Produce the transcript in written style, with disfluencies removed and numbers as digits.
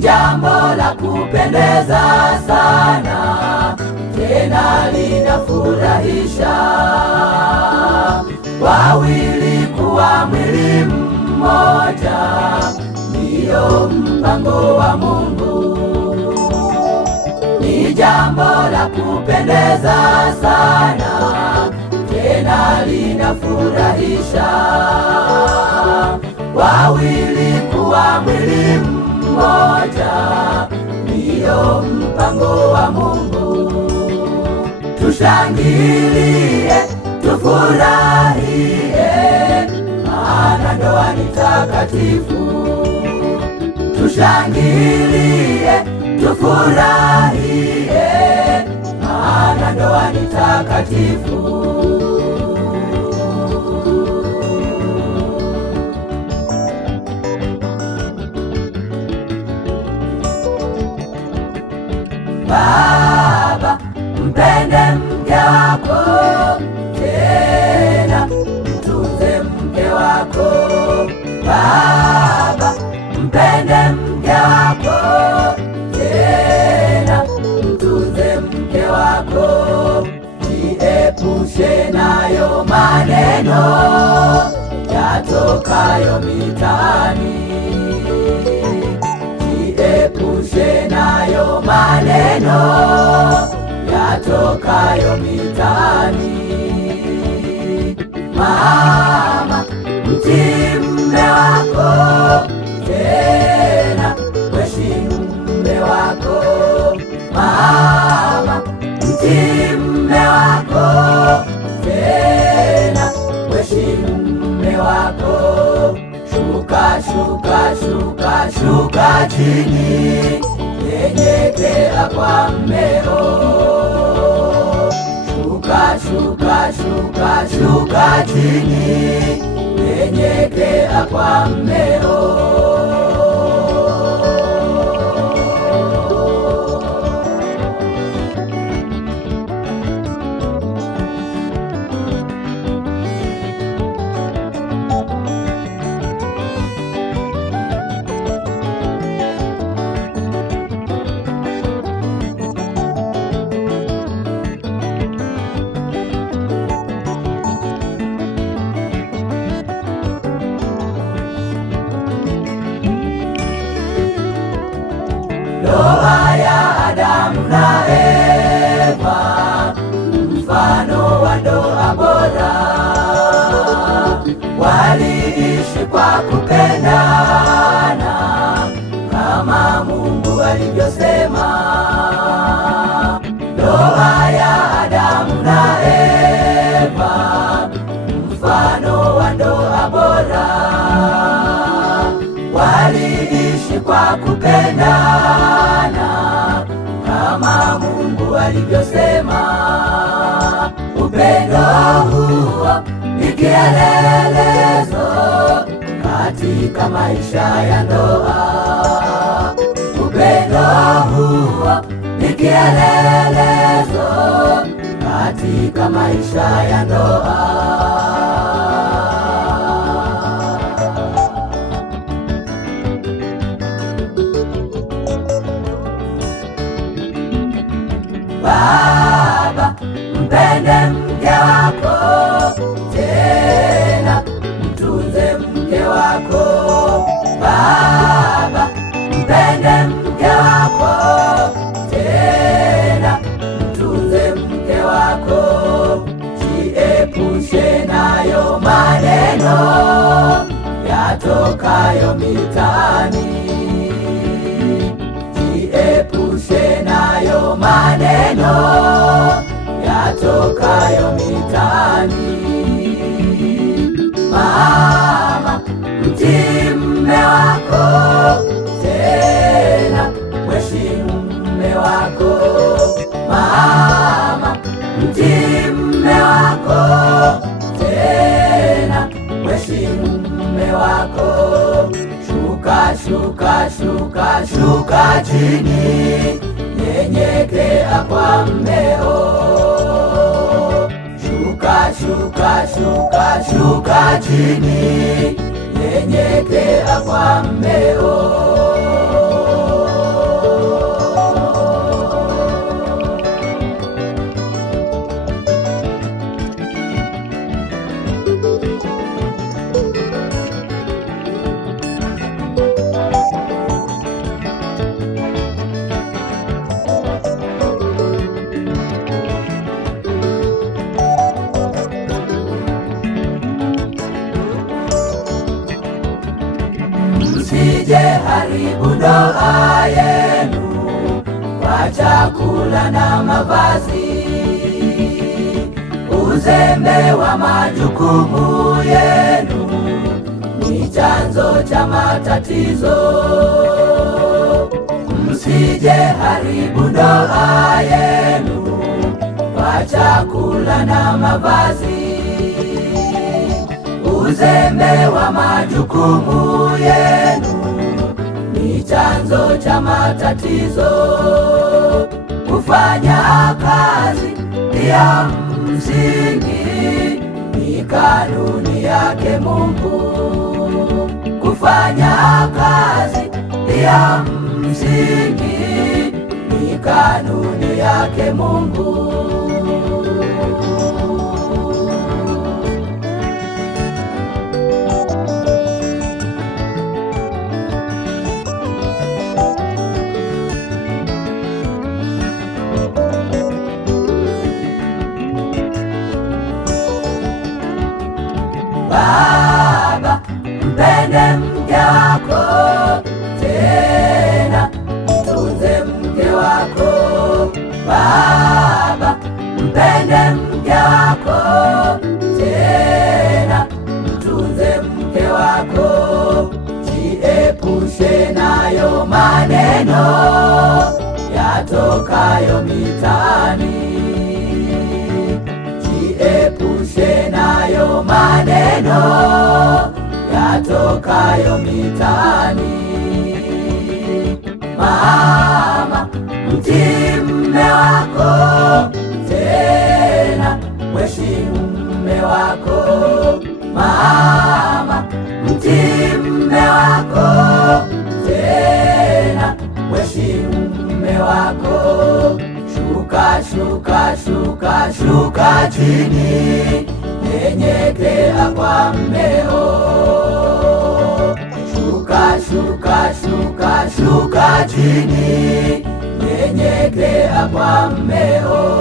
jambo la kupendeza sana, tena linafurahisha, wawili kuwa mwili mmoja, ndiyo mpango wa Mungu. Ni jambo la kupendeza sana, tena linafurahisha, wawili kuwa mwili mmoja, ndiyo mpango wa Mungu. Tushangilie, tufurahie, maana ndoa ni takatifu. Tushangilie, tufurahie, maana ndoa ni takatifu. Baba, mpende mke wako, tena mtunze mke wako. Baba, mpende mke wako, tena mtunze mke wako. Jiepushe nayo maneno yatokayo mitaani, jiepushe nayo maneno yatokayo mitaani. Mama, mtii mume wako, tena mheshimu mume wako. Mama, mtii mume wako, tena mheshimu mume wako. Shuka, shuka, shuka, shuka chini, nyenyekea kwa mmeo. Shuka, shuka, shuka, shuka chini, nyenyekea kwa mmeo. Ndoa ya Adamu na Eva, mfano wa ndoa bora. Waliishi kwa kupendana kama Mungu alivyosema. Ndoa ya Adamu na Eva, mfano wa ndoa bora. Waliishi kwa kupendana kama Mungu alivyosema. Upendo huo ni kielelezo katika maisha ya ndoa. Upendo huo ni kielelezo katika maisha ya ndoa. Baba, mpende mke wako, tena mtunze mke wako. Baba, mpende mke wako, tena mtunze mke wako. Jiepushe nayo maneno yatokayo mitaani, jiepushe nayo maneno yatokayo mitaani. Mama, mtii mume wako, tena mheshimu mume wako. Mama, mtii mume wako, tena mheshimu mume wako. Shuka, shuka, shuka, shuka chini, nyenyekea kwa mmeo. Shuka, shuka, shuka, shuka chini, nyenyekea kwa mmeo. msije haribu ndoa yenu kwa chakula na mavazi. Uzembe wa majukumu yenu ni chanzo cha matatizo. Msije haribu ndoa yenu kwa chakula na mavazi. Uzembe wa majukumu yenu ni chanzo cha matatizo. Kufanya kazi ya msingi ni kanuni yake Mungu. Kufanya kazi ya msingi ni kanuni yake Mungu. Baba, mpende mke wako, tena mtunze mke wako. Baba, mpende mke wako, tena mtunze mke wako. Jiepushe nayo maneno yatokayo mitaani. Jiepushe nayo maneno yatokayo mitaani. Mama, mtii mume wako, tena mheshimu mume wako. Mama, mtii mume wako, tena mheshimu mume wako. Shuka, shuka, shuka, shuka chini, nyenyekea kwa mmeo. Shuka, shuka, shuka, shuka chini, nyenyekea kwa mmeo.